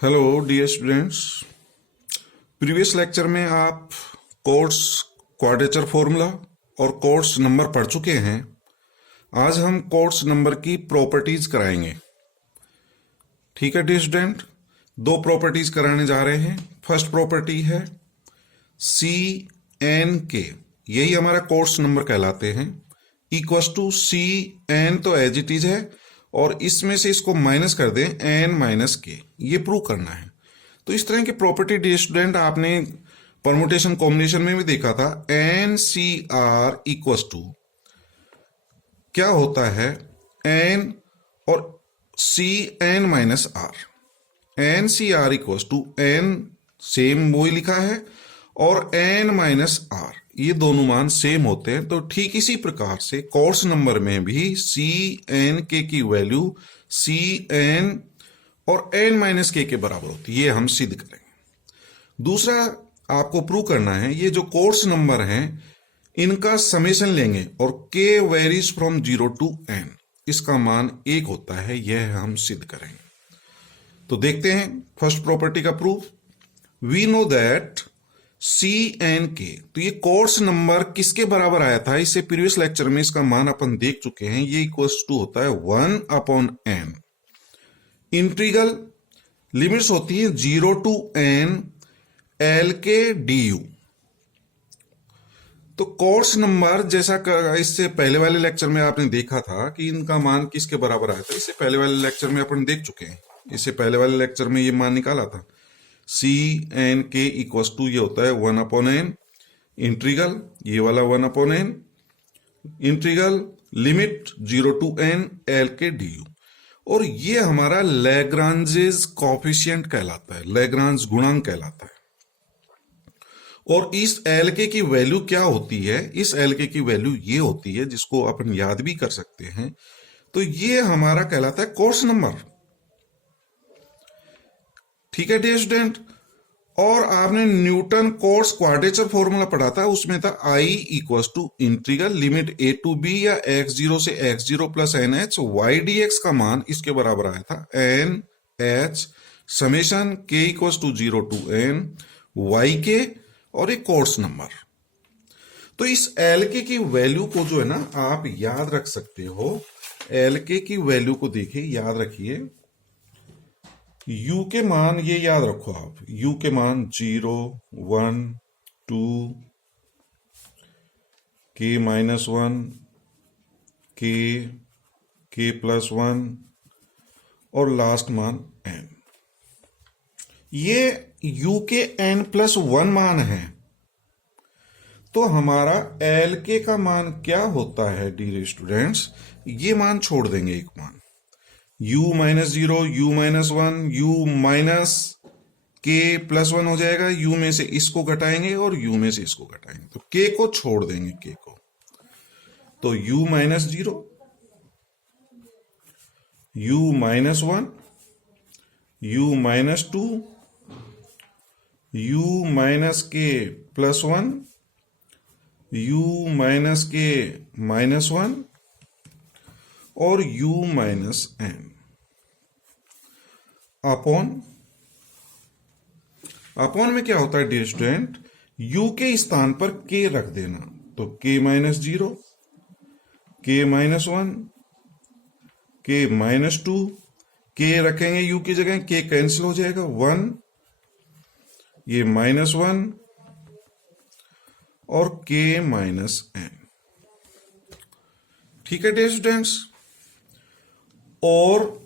Hello dear students. Previous lecture में आप Cotes quadrature formula और कोट्स नंबर पढ़ चुके हैं। आज हम कोट्स नंबर की प्रॉपर्टीज कराएंगे। ठीक है डियर स्टूडेंट, दो प्रॉपर्टीज कराने जा रहे हैं। फर्स्ट प्रॉपर्टी है सी एन के, यही हमारा कोट्स नंबर कहलाते हैं, इक्वस टू सी एन, तो एज इट इज है और इसमें से इसको माइनस कर दें एन माइनस के, ये प्रूव करना है। तो इस तरह की प्रॉपर्टी डियर स्टूडेंट आपने परमुटेशन कॉम्बिनेशन में भी देखा था। N c r equals to क्या होता है, एन और c n minus r. N c r equals to n, same वही लिखा है, और एन माइनस आर, ये दोनों मान सेम होते हैं। तो ठीक इसी प्रकार से कोट्स नंबर में भी सी एन के की वैल्यू सी एन और एन माइनस के बराबर होती है, ये हम सिद्ध करेंगे। दूसरा आपको प्रूव करना है, ये जो कोट्स नंबर हैं इनका समेशन लेंगे और के वेरीज फ्रॉम 0 टू एन, इसका मान 1 होता है, यह हम सिद्ध करेंगे। तो देखते हैं फर्स्ट प्रॉपर्टी का proof. We know that c n k, तो ये कोट्स नंबर किसके बराबर आया था, इससे प्रीवियस लेक्चर में इसका मान अपन देख चुके हैं। ये इक्वल्स टू होता है 1/n। इंटीग्रल लिमिट्स होती है 0 to n l k d you. तो कोट्स नंबर जैसा इससे पहले वाले लेक्चर में आपने देखा था कि इनका मान किसके बराबर आया था, इससे पहले वाले लेक्चर में अपन देख चुके हैं। इससे पहले वाले लेक्चर में ये मान निकाला था। C n k equals to ये होता है 1/n, इंटीग्रल ये वाला 1/n, integral limit 0 to n l k d u. और ये हमारा लैग्रांजेस कोफिशिएंट कहलाता है, लैग्रांज गुणांक कहलाता है। और इस एल के की वैल्यू क्या होती है, इस एल के की वैल्यू ये होती है, जिसको अपन याद भी कर सकते हैं। तो ये हमारा कहलाता है कोट्स नंबर। ठीक है डियर स्टूडेंट। और आपने न्यूटन कोट्स क्वाड्रेचर फॉर्मूला पढ़ा था, उसमें था I equal to integral limit a to b या x0 से x0 plus n h y d x का मान इसके बराबर आया था n h summation k equal to 0 to n y k, और एक कोट्स नंबर। तो इस एल के की वैल्यू को जो है ना आप याद रख सकते हो। एल के की वैल्यू को देखिए, याद रखिए। u के मान ये याद रखो आप, u के मान 0 1 2 k माइनस 1 k प्लस 1 और लास्ट मान n। ये u के n प्लस 1 मान है। तो हमारा एल के का मान क्या होता है डियर स्टूडेंट्स, ये मान छोड़ देंगे एक मान, u minus 0 u minus 1 u minus k plus 1 हो जाएगा। u में से इसको घटाएंगे और u में से इसको घटाएंगे, तो k को छोड़ देंगे, k को। तो u minus 0 u minus 1 u minus 2 u minus k plus 1 u minus k minus 1 और u माइनस n अपॉन में क्या होता है डियर स्टूडेंट, u के स्थान पर k रख देना। तो k minus 0 k minus 1 k minus 2, k रखेंगे u की जगह, k कैंसिल हो जाएगा 1, ये माइनस 1 और k माइनस n। ठीक है डियर स्टूडेंट्स। और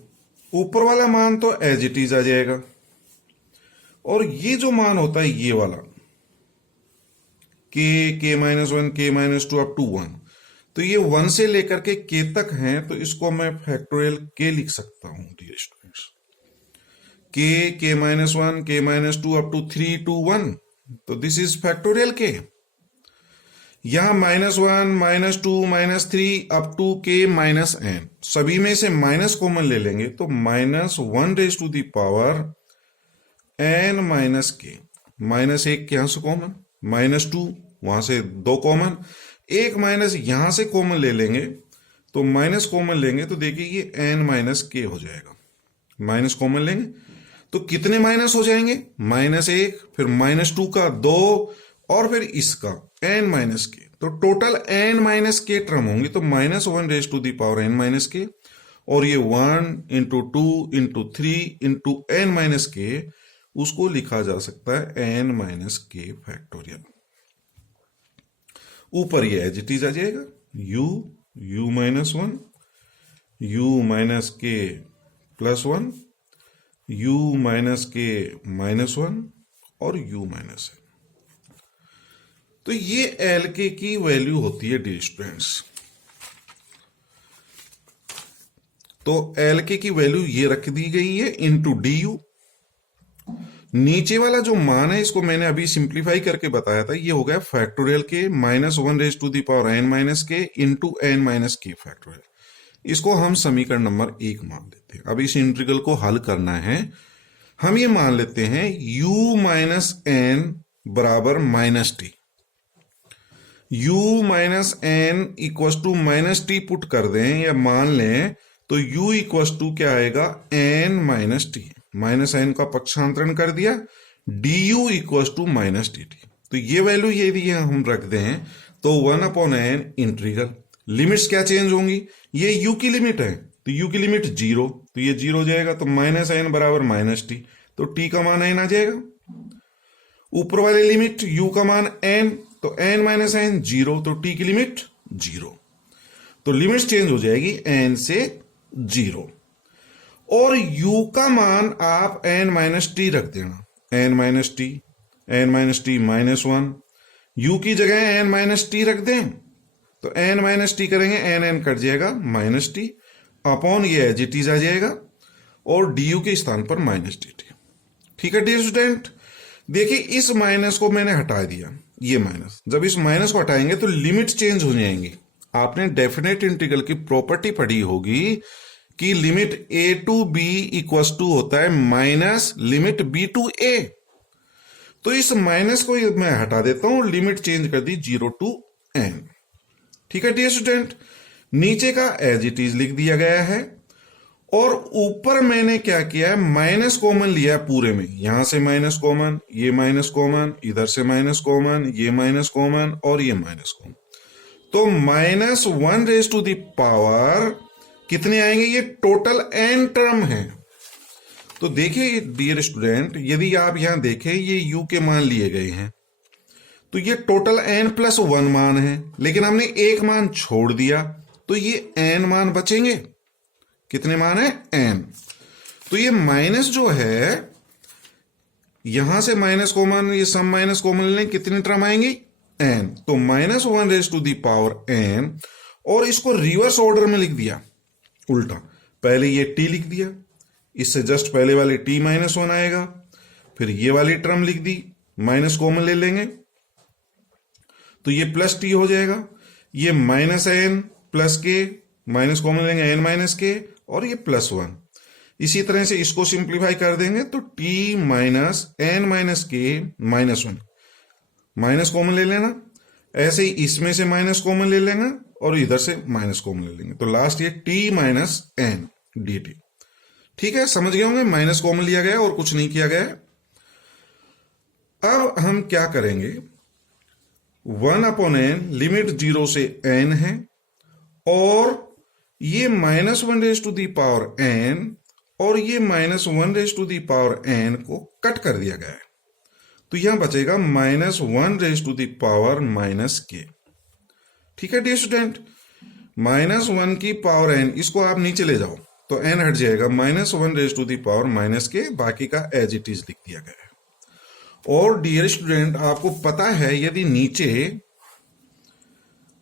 ऊपर वाला मान तो एज इट इज आ जाएगा, और ये जो मान होता है ये वाला k minus 1 k minus 2 up to 1, तो ये 1 से लेकर के k तक है, तो इसको मैं फैक्टोरियल k लिख सकता हूं dear students. k minus 1 k minus 2 up to 3 to 1, तो दिस इज फैक्टोरियल k। यहां -1 -2 -3 up to k minus n, सभी में से माइनस कॉमन ले लेंगे, तो -1 raise to the power n minus k। -1 यहां से कॉमन, -2 वहां से 2 कॉमन, एक माइनस यहां से कॉमन ले लेंगे, तो माइनस कॉमन लेंगे तो देखिए ये n माइनस k हो जाएगा। माइनस कॉमन लेंगे तो कितने माइनस हो जाएंगे? -1, फिर -2 का 2 और फिर इसका n-k। तो टोटल n-k टर्म होंगी, तो -1⁻n-k, और ये 1 इंटू 2 इंटू 3 इंटू n-k, उसको लिखा जा सकता है n-k फैक्टोरियल। ऊपर ये एज इट इज आ जाएगा, u -1, u-k +1, u-k -1 और u-n। तो ये lk की वैल्यू होती है डियर स्टूडेंट्स। तो lk की वैल्यू ये रख दी गई है इनटू du। नीचे वाला जो मान है इसको मैंने अभी सिंप्लीफाई करके बताया था, ये हो गया फैक्टोरियल के -1⁻n-k इंटू n-k फैक्टोरियल। इसको हम समीकरण नंबर 1 मान लेते हैं। अब इस इंटीग्रल को हल करना है, हम ये मान लेते हैं u-n बराबर -t। u-n equals to -t put कर दें या मान लें तो u इक्वस टू क्या आएगा? n-t। -n का पक्षांतरण कर दिया, du इक्वस टू -dt। तो ये वैल्यू यदि हम रख दें तो 1/n इंटीग्रल। लिमिट्स क्या चेंज होंगी? ये u की लिमिट है तो u की लिमिट 0, तो ये 0 हो जाएगा, तो -n बराबर -t, तो t का मान n आ जाएगा। ऊपर वाली लिमिट u का मान n, तो n -n 0, तो t की लिमिट 0। तो लिमिट चेंज हो जाएगी n से 0, और u का मान आप n-t रख देना, n-t -1, u की जगह n-t रख दें तो n-t करेंगे, n कट जाएगा, -t अपॉन ये एज इट इज आ जाएगा, और du के स्थान पर -dt। ठीक है डियर स्टूडेंट, देखिए इस माइनस को मैंने हटा दिया, ये माइनस, जब इस माइनस को हटाएंगे तो लिमिट चेंज हो जाएंगी। आपने डेफिनेट इंटीग्रल की प्रॉपर्टी पढ़ी होगी कि limit a to b equals to होता है minus limit b to a। तो इस माइनस को मैं हटा देता हूं, लिमिट चेंज कर दी 0 टू n। ठीक है डियर स्टूडेंट, नीचे का एज इट इज लिख दिया गया है, और ऊपर मैंने क्या किया है, माइनस कॉमन लिया है पूरे में। यहां से माइनस कॉमन, ये माइनस कॉमन, इधर से माइनस कॉमन, ये माइनस कॉमन और ये माइनस कॉमन, तो -1 कितने आएंगे? ये टोटल n टर्म है। तो देखिए डियर स्टूडेंट, यदि आप यहां देखें ये u के मान लिए गए हैं, तो ये टोटल n+1 मान है, लेकिन हमने एक मान छोड़ दिया, तो ये n मान बचेंगे। कितने मान है? n। तो ये माइनस जो है, यहां से माइनस कॉमन, ये सम माइनस कॉमन लें, कितनी टर्म आएंगी? n। तो -1n, और इसको रिवर्स ऑर्डर में लिख दिया, उल्टा। पहले ये t लिख दिया, इससे जस्ट पहले वाले t-1 आएगा, फिर ये वाली टर्म लिख दी, माइनस कॉमन ले लेंगे तो ये +t हो जाएगा, ये -n प्लस के, माइनस कॉमन लेंगे n-k, और ये +1। इसी तरह से इसको सिंप्लीफाई कर देंगे तो t -n-k -1, माइनस कॉमन ले लेना, ऐसे ही इसमें से माइनस कॉमन ले लेना और इधर से माइनस कॉमन ले लेंगे, तो लास्ट ये t -n dt। ठीक है, समझ गए होंगे, माइनस कॉमन लिया गया और कुछ नहीं किया गया। अब हम क्या करेंगे, 1/n लिमिट 0 से n है, और ये -1n और ये -1n को कट कर दिया गया है, तो यहां बचेगा -1n। ठीक है डियर स्टूडेंट, -1 की पावर n, इसको आप नीचे ले जाओ तो n हट जाएगा, -1n, बाकी का एज इट इज लिख दिया गया है। और डियर स्टूडेंट, आपको पता है यदि नीचे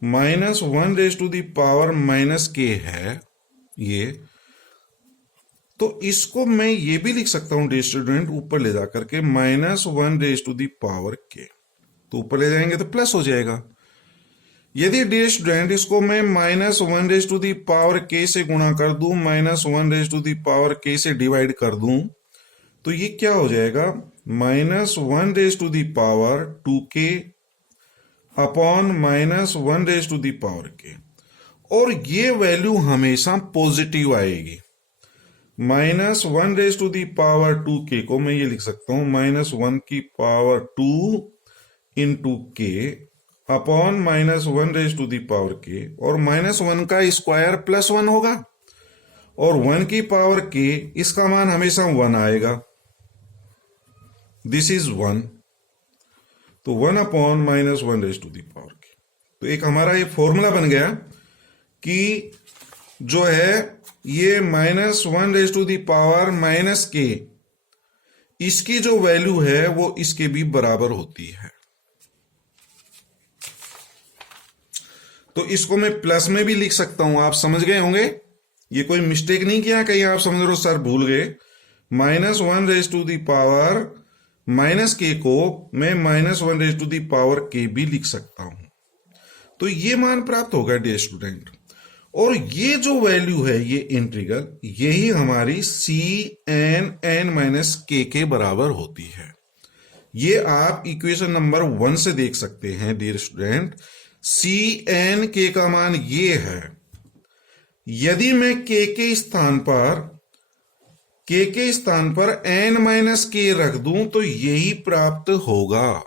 -1n है ये, तो इसको मैं ये भी लिख सकता हूं डियर स्टूडेंट, ऊपर ले जाकर के -1k, तो ऊपर ले जाएंगे तो प्लस हो जाएगा। यदि डियर स्टूडेंट इसको मैं -1k से गुणा कर दूं, -1k से डिवाइड कर दूं, तो ये क्या हो जाएगा, -1/2k अपॉन -1/k, और ये वैल्यू हमेशा पॉजिटिव आएगी। माइनस 1⁻²के को मैं ये लिख सकता हूं -1⁻², इंटू के अपॉन -1⁻के, और -1 का स्क्वायर +1 होगा, और 1⁻k इसका मान हमेशा 1 आएगा। दिस इज 1, तो 1 अपॉन -1⁻के। तो एक हमारा ये फॉर्मूला बन गया कि जो है ये -1⁻के, इसकी जो वैल्यू है वो इसके भी बराबर होती है। तो इसको मैं प्लस में भी लिख सकता हूं, आप समझ गए होंगे, ये कोई मिस्टेक नहीं किया कहीं आप समझ रहे हो सर भूल गए। -1⁻के को मैं -1⁻k भी लिख सकता हूं। तो ये मान प्राप्त होगा डियर स्टूडेंट, और ये जो वैल्यू है ये इंटीग्रल, यही हमारी Cn(n-k) के बराबर होती है। ये आप इक्वेशन नंबर 1 से देख सकते हैं डियर स्टूडेंट। Cn(k) का मान ये है, यदि मैं k के स्थान पर n-k रख दूं तो यही प्राप्त होगा।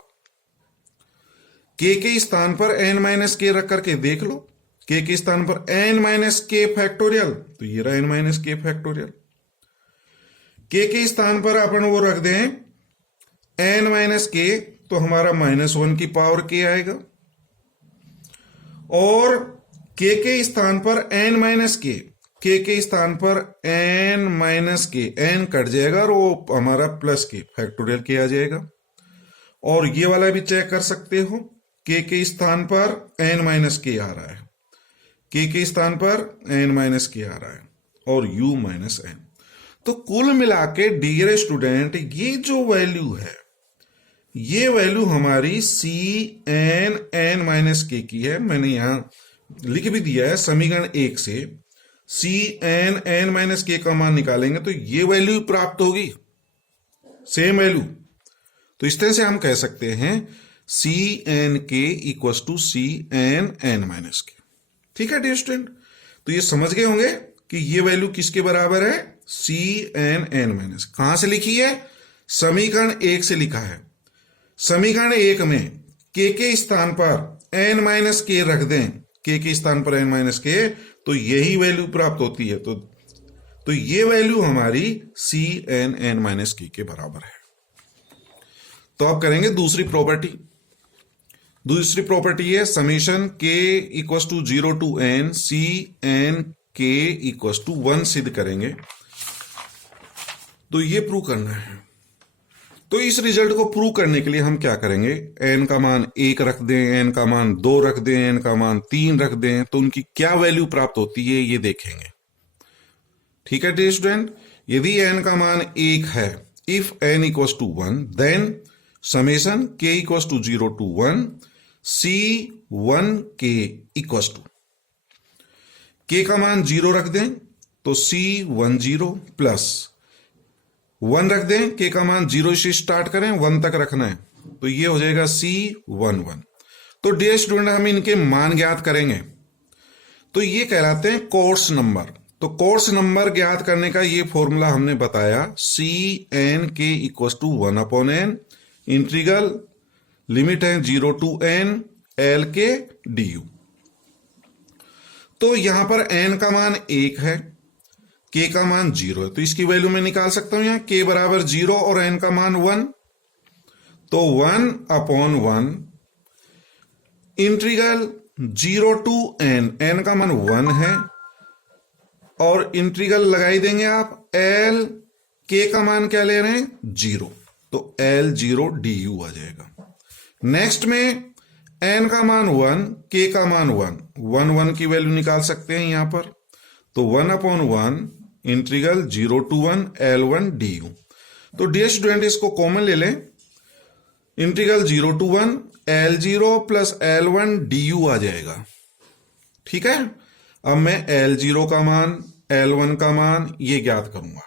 k के स्थान पर n-k रख करके देख लो, k के स्थान पर n-k फैक्टोरियल, तो ये रहा n-k फैक्टोरियल। k के स्थान पर अपन वो रख दें n-k, तो हमारा -1⁻k आएगा, और k के स्थान पर k के स्थान पर n-k, n कट जाएगा और वो हमारा +k फैक्टोरियल k आ जाएगा। और ये वाला भी चेक कर सकते हो, k के स्थान पर n-k आ रहा है, k के स्थान पर n-k आ रहा है, और u -n। तो कुल मिलाके डियर स्टूडेंट ये जो वैल्यू है, ये वैल्यू हमारी Cn(n-k) की है। मैंने यहां लिख भी दिया है समीकरण 1 से Cn(n-k) का मान निकालेंगे तो ये वैल्यू प्राप्त होगी, सेम वैल्यू। तो इस तरह से हम कह सकते हैं Cnk = Cn(n-k). ठीक है डियर स्टूडेंट, तो ये समझ गए होंगे कि ये वैल्यू किसके बराबर है, Cn(n-k). कहां से लिखी है, समीकरण 1 से लिखा है। समीकरण 1 में k के स्थान पर n-k रख दें, k के स्थान पर n-k, तो यही वैल्यू प्राप्त होती है। तो ये वैल्यू हमारी Cn(n-k) के बराबर है। तो अब करेंगे दूसरी प्रॉपर्टी। दूसरी प्रॉपर्टी है summation k = 0 to n Cnk = 1 सिद्ध करेंगे। तो ये प्रूव करना है। तो इस रिजल्ट को प्रूव करने के लिए हम क्या करेंगे, n का मान 1 रख दें, n का मान 2 रख दें, n का मान 3 रख दें, तो उनकी क्या वैल्यू प्राप्त होती है ये देखेंगे। ठीक है डियर स्टूडेंट, यदि n का मान 1 है, if n = 1, then summation k = 0 to 1 C1k = k का मान 0 रख दें तो C10 प्लस 1 रख दें, k का मान 0 से स्टार्ट करें, 1 तक रखना है, तो ये हो जाएगा C11। तो डियर स्टूडेंट हम इनके मान ज्ञात करेंगे, तो ये कहलाते हैं कोर्स नंबर। तो कोर्स नंबर ज्ञात करने का ये फॉर्मूला हमने बताया, Cnk = 1/n, इंटीग्रल लिमिट है 0 to n Lk du। तो यहां पर n का मान 1 है, k का मान 0 है, तो इसकी वैल्यू मैं निकाल सकता हूं यहां k बराबर 0 और n का मान 1, तो 1/1 इंटीग्रल 0 to n का मान 1 है, और इंटीग्रल लगाई देंगे आप L, k का मान क्या ले रहे हैं 0, तो L0 du आ जाएगा। नेक्स्ट में n का मान 1, k का मान 1 की वैल्यू निकाल सकते हैं यहां पर, तो 1/1 इंटीग्रल 0 to 1 L1 du। तो डियर स्टूडेंट इसको कॉमन ले लें, integral 0 to 1 L0 plus L1 du आ जाएगा। ठीक है, अब मैं L0 का मान, L1 का मान ये ज्ञात करूंगा।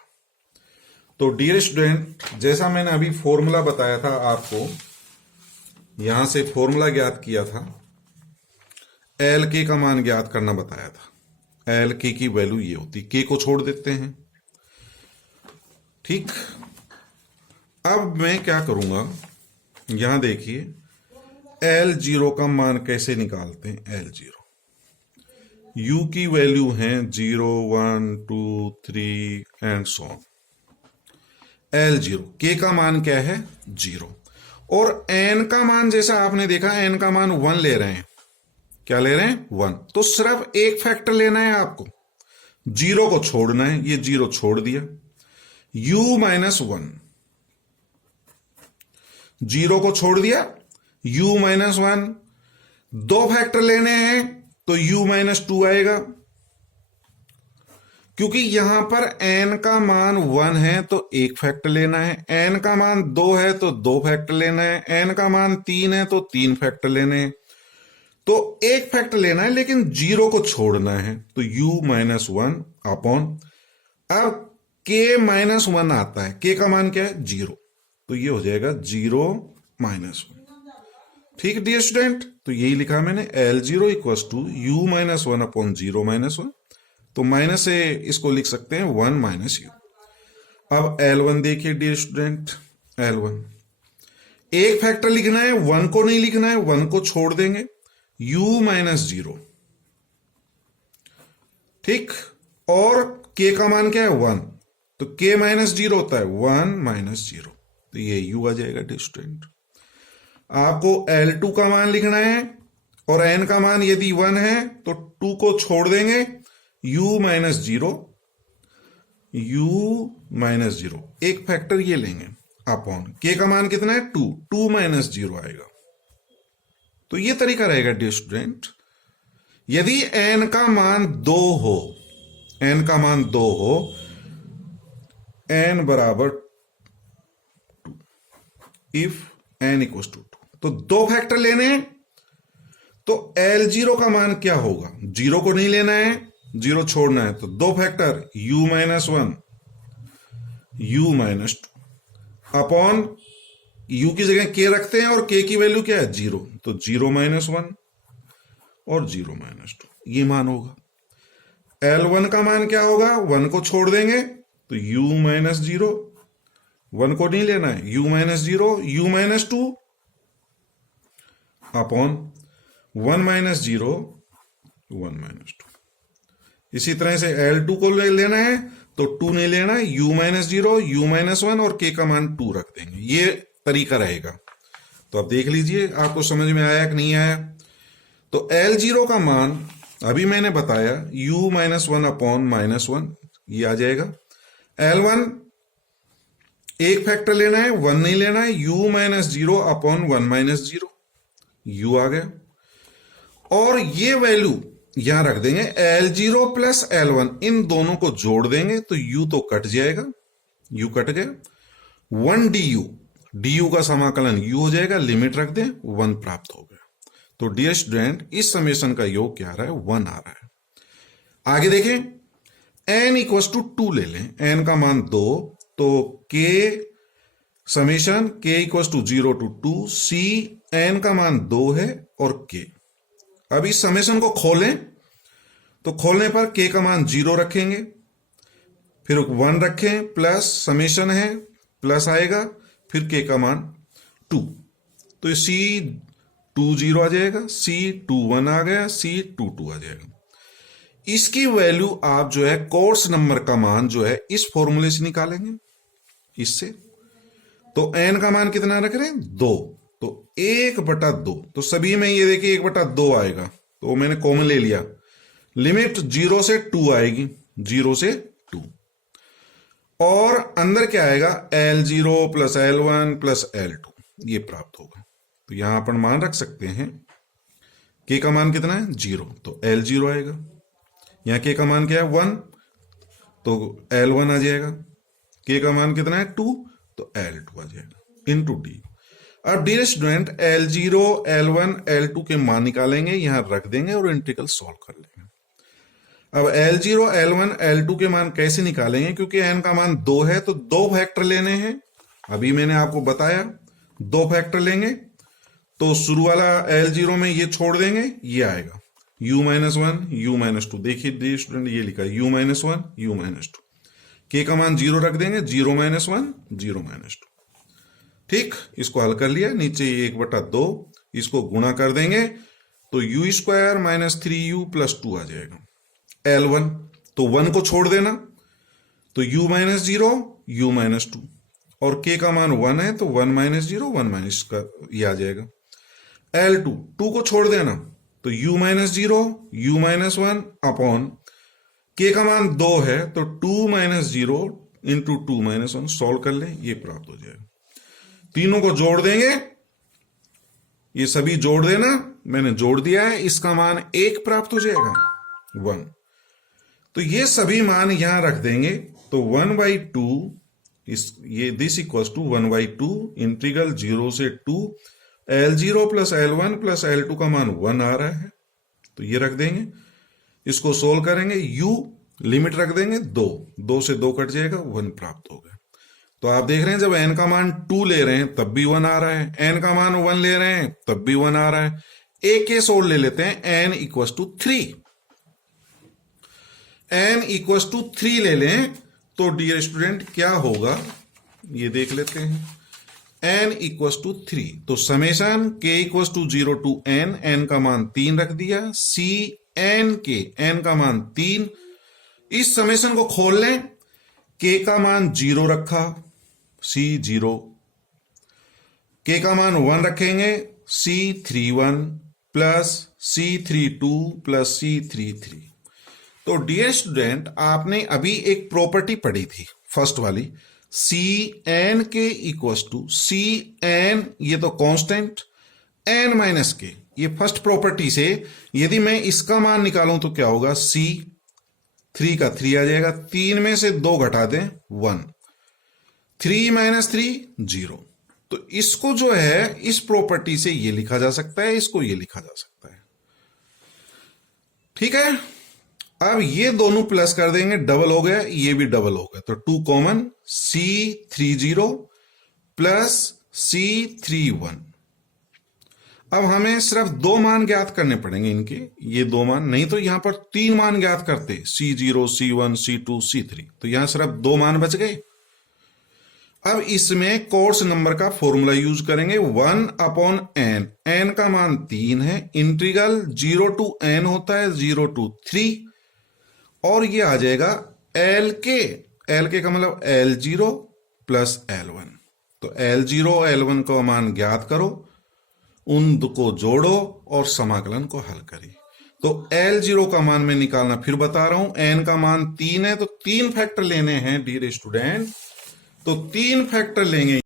तो डियर स्टूडेंट जैसा मैंने अभी फॉर्मूला बताया था आपको, यहां से फॉर्मूला ज्ञात किया था, Lk का मान ज्ञात करना बताया था। Lk की वैल्यू ये होती, k को छोड़ देते हैं, ठीक, अब मैं क्या करूंगा, यहां देखिए L0 का मान कैसे निकालते हैं। L0 U की वैल्यू है 0 1 2 3 and so on. L0 K का मान क्या है 0 और N का मान जैसा आपने देखा N का मान 1 ले रहे हैं। क्या ले रहे हैं 1, तो सिर्फ एक फैक्टर लेना है आपको, 0 को छोड़ना है, ये 0 छोड़ दिया। U -1 0 को छोड़ दिया, U -1 दो फैक्टर लेने हैं तो U -2 आएगा, क्योंकि यहां पर n का मान 1 है तो एक फैक्टर लेना है, n का मान 2 है तो दो फैक्टर लेना है, n का मान 3 है तो 3 फैक्टर लेने हैं। तो एक फैक्टर लेना है लेकिन 0 को छोड़ना है, तो U -1 अपॉन, अब K -1 आता है, K का मान क्या है 0, तो ये हो जाएगा 0 -1। ठीक डियर स्टूडेंट, तो यही लिखा मैंने L0 equals to U -1 upon 0 -1, तो माइनस से इसको लिख सकते हैं 1 -U। अब L1 देखिए डियर स्टूडेंट, L1 एक फैक्टर लिखना है, 1 को नहीं लिखना है, 1 को छोड़ देंगे, U -0। ठीक, और K का मान क्या है 1, तो K -0 होता है 1 -0, तो ये U आ जाएगा डियर स्टूडेंट। आपको L2 का मान लिखना है और N का मान यदि 1 है तो 2 को छोड़ देंगे, U -0, एक फैक्टर ये लेंगे अपॉन, K का मान कितना है 2 -0 आएगा। तो ये तरीका रहेगा डियर स्टूडेंट। यदि N का मान 2 हो, N का मान 2 हो, N बराबर 2, इफ N इक्वल टू 2, तो दो फैक्टर लेने हैं, तो L0 का मान क्या होगा, 0 को नहीं लेना है, 0 छोड़ना है, तो दो factor U -1 U -2 upon, U की जगह K रखते हैं और K की वैल्यू क्या है 0, तो 0 -1 और 0 -2 ये मान होगा। L1 का मान क्या होगा, 1 को छोड़ देंगे तो U -0, 1 को नहीं लेना है, U -0 U -2 अपॉन 1 -0 1 -2। इसी तरह से L2 को लेना है तो 2 नहीं लेना है, U -0 U -1 और K का मान 2 रख देंगे, ये तरीका रहेगा। तो आप देख लीजिए आपको समझ में आया कि नहीं आया। तो L0 का मान अभी मैंने बताया U -1 अपॉन -1, ये आ जाएगा। L1 एक फैक्टर लेना है, 1 नहीं लेना है, U -0 अपॉन 1 -0, U आ गया। और ये वैल्यू यहां रख देंगे, L0 प्लस L1 इन दोनों को जोड़ देंगे तो U तो कट जाएगा, U कट गया, 1 du का समाकलन U हो जाएगा, लिमिट रख दें 1 प्राप्त हो गया। तो डियर स्टूडेंट इस समेशन का योग क्या आ रहा है 1 आ रहा है। आगे देखें, n इक्वल टू 2 ले लें, n का मान 2, तो K summation K equal to 0 to 2 C, n का मान 2 है और K। अब इस समेशन को खोलें, तो खोलने पर K का मान 0 रखेंगे, फिर 1 रखें, प्लस समेशन है, प्लस आएगा, फिर K का मान 2, तो C 2 0 आ जाएगा, C 2 1 आ गया, C 2 2 आ जाएगा। इसकी वैल्यू आप जो है कोर्स नंबर का मान जो है इस फॉर्मूले से निकालेंगे, इससे। तो n का मान कितना रख रहे हैं 2, तो 1/2, तो सभी में ये देखिए 1/2 आएगा, तो मैंने कॉमन ले लिया, लिमिट 0 से 2 आएगी, 0 से 2, और अंदर क्या आएगा L0 plus L1 plus L2 ये प्राप्त होगा। तो यहां अपन मान रख सकते हैं, K का मान कितना है 0, तो L0 आएगा, यहां K का मान क्या है 1, तो L1 आ जाएगा, K का मान कितना है 2, तो L2 आ जाएगा इनटू D। अब dear student L0 L1 L2 के मान निकालेंगे, यहां रख देंगे और इंटीग्रल सॉल्व कर लेंगे। अब L0 L1 L2 के मान कैसे निकालेंगे, क्योंकि n का मान 2 है तो दो फैक्टर लेने हैं, अभी मैंने आपको बताया दो फैक्टर लेंगे, तो शुरू वाला L0 में ये छोड़ देंगे, ये आएगा U -1 U -2, देखिए डियर स्टूडेंट ये लिखा U -1 U -2, के का मान 0 रख देंगे, 0 - 1 0 - 2। ठीक, इसको हल कर लिया, नीचे 1/2, इसको गुणा कर देंगे तो u² - 3u + 2 आ जाएगा। L1 तो 1 को छोड़ देना तो u - 0 u - 2, और k का मान 1 है तो 1 - 0 1 का ये आ जाएगा। L2 2 को छोड़ देना तो u - 0 u - 1 अपॉन k का मान 2 है तो 2 - 0 इंटू 2 - 1 सॉल्व कर लें, ये प्राप्त हो जाएगा। तीनों को जोड़ देंगे, ये सभी जोड़ देना, मैंने जोड़ दिया है, इसका मान 1 प्राप्त हो जाएगा 1। तो ये सभी मान यहां रख देंगे तो 1/2 दिस इक्वल्स टू 1/2 इंटीग्रल 0 से 2 L0 + L1 + L2 का मान 1 आ रहा है, तो ये रख देंगे। इसको सोल्व करेंगे, u लिमिट रख देंगे 2 से 2 कट जाएगा, 1 प्राप्त हो गया। तो आप देख रहे हैं जब n का मान 2 ले रहे हैं तब भी 1 आ रहा है, n का मान 1 ले रहे हैं तब भी 1 आ रहा है। एक केस और ले लेते हैं, n = 3। n = 3 ले लें तो डियर स्टूडेंट क्या होगा ये देख लेते हैं। n = 3 तो समेशन k = 0 to n का मान 3 रख दिया, c n k n का मान 3। इस समेशन को खोल लें, k का मान 0 रखा, c 0, k का मान 1 रखेंगे, c 31 plus c 32 plus c 33। तो डियर स्टूडेंट आपने अभी एक प्रॉपर्टी पढ़ी थी फर्स्ट वाली, सी एन के इक्वल्स टू सी एन, ये तो कांस्टेंट, एन माइनस के, ये फर्स्ट प्रॉपर्टी से यदि मैं इसका मान निकालूं तो क्या होगा, सी 3 का 3 आ जाएगा, 3 में से 2 घटा दें 1, 3 - 3 0। तो इसको जो है इस प्रॉपर्टी से ये लिखा जा सकता है, इसको ये लिखा जा सकता है। ठीक है, अब ये दोनों प्लस कर देंगे, डबल हो गया, ये भी डबल हो गया, तो 2 कॉमन, C30 प्लस C31। अब हमें सिर्फ 2 मान ज्ञात करने पड़ेंगे इनके, ये 2 मान, नहीं तो यहां पर 3 मान ज्ञात करते, C0 C1 C2 C3, तो यहां सिर्फ 2 मान बच गए। अब इसमें कोर्स नंबर का फॉर्मूला यूज करेंगे, 1/n, n का मान 3 है, इंटीग्रल 0 to n होता है 0 to 3, और ये आ जाएगा LK का मतलब L0 प्लस L1। तो L0 L1 का मान ज्ञात करो, उन को जोड़ो और समाकलन को हल करिए। तो L0 का मान मैं निकालना फिर बता रहा हूं, n का मान 3 है तो 3 फैक्टर लेने हैं डियर स्टूडेंट, तो 3 फैक्टर लेंगे।